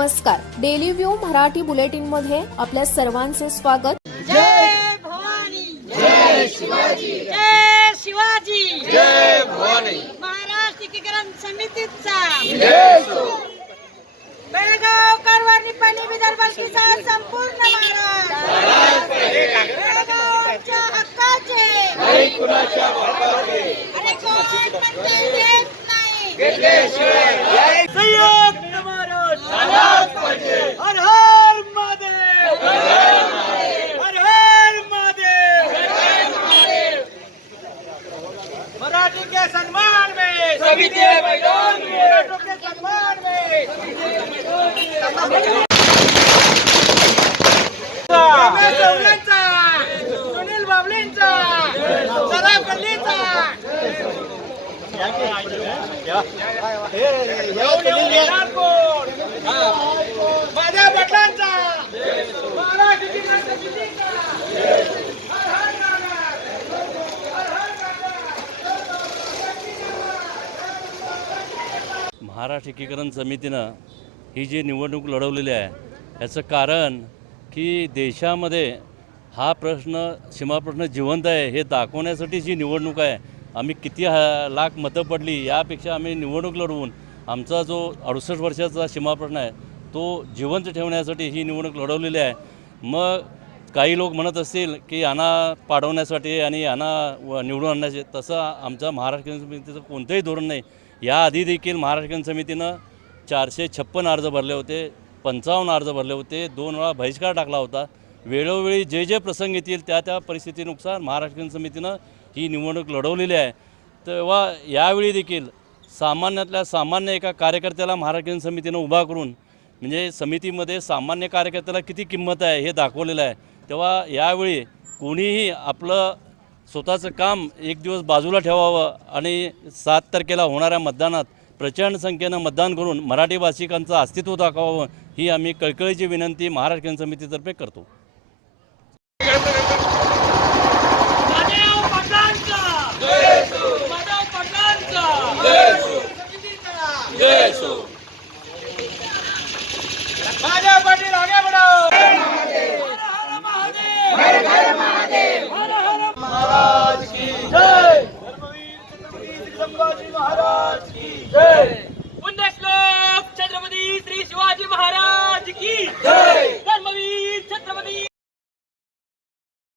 नमस्कार. Daily view Marathi bulletin मध्ये आपल्या सर्वांचे स्वागत. जय भवानी. जय शिवाजी. जय शिवाजी. जय भवानी. महाराष्ट्र एकीकरण समितीचा. जय बेळगाव कारवार निपाणी विदर्भातील किसान संपूर्ण महाराष्ट्र हक्काचे. अरे कोण म्हणते? देत नाही. संयुक्त महाराष्ट्र हर हर महादेव हर हर महादेव मराठी के सम्मान में सभी के मैदान में मराठों के सम्मान में सुनील बाबलेंचा कल्लीचा येऊन येऊन येणार कोण? माझ्या वडिलांचा महाराष्ट्र एकीकरण समितीचा. हर हर नारायण. महाराष्ट्र एकीकरण समितीनं ही जी निवडणूक लढवलेली आहे याचं कारण की देशामध्ये हा प्रश्न सीमाप्रश्न जिवंत आहे हे दाखवण्यासाठी जी निवडणूक आहे आम्ही किती हा लाख मतं पडली यापेक्षा आम्ही निवडणूक लढवून आमचा जो अडुसष्ट वर्षाचा सीमाप्रश्न आहे तो जिवंत ठेवण्यासाठी ही निवडणूक लढवलेली आहे. मग काही लोक म्हणत असतील की यांना पाडवण्यासाठी आणि यांना व- निवडून आणण्याचे तसं आमचा महाराष्ट्र समितीचं कोणतंही धोरण नाही. याआधी देखील महाराष्ट्र समितीनं चारशे छप्पन अर्ज भरले होते पंचावन्न अर्ज भरले होते दोन वेळा बहिष्कार टाकला होता. वेळोवेळी जे जे प्रसंग येतील त्या त्या परिस्थितीनुसार महाराष्ट्र समितीनं ही निवडणूक लढवलेली आहे. तेव्हा यावेळी देखील सामान्यातल्या सामान्य एका कार्यकर्त्याला महाराष्ट्र समितीनं उभा करून म्हणजे समितीमध्ये सामान्य कार्यकर्त्याला किती किंमत आहे हे दाखवलेलं आहे. तेव्हा यावेळी कोणीही आपलं स्वतःचं काम एक दिवस बाजूला ठेवावं आणि सात तारखेला होणाऱ्या मतदानात प्रचंड संख्येनं मतदान करून मराठी भाषिकांचं अस्तित्व दाखवावं ही आम्ही कळकळीची विनंती महाराष्ट्र समितीतर्फे करतो. पुण्यश्लोक छत्रपती श्री शिवाजी महाराज की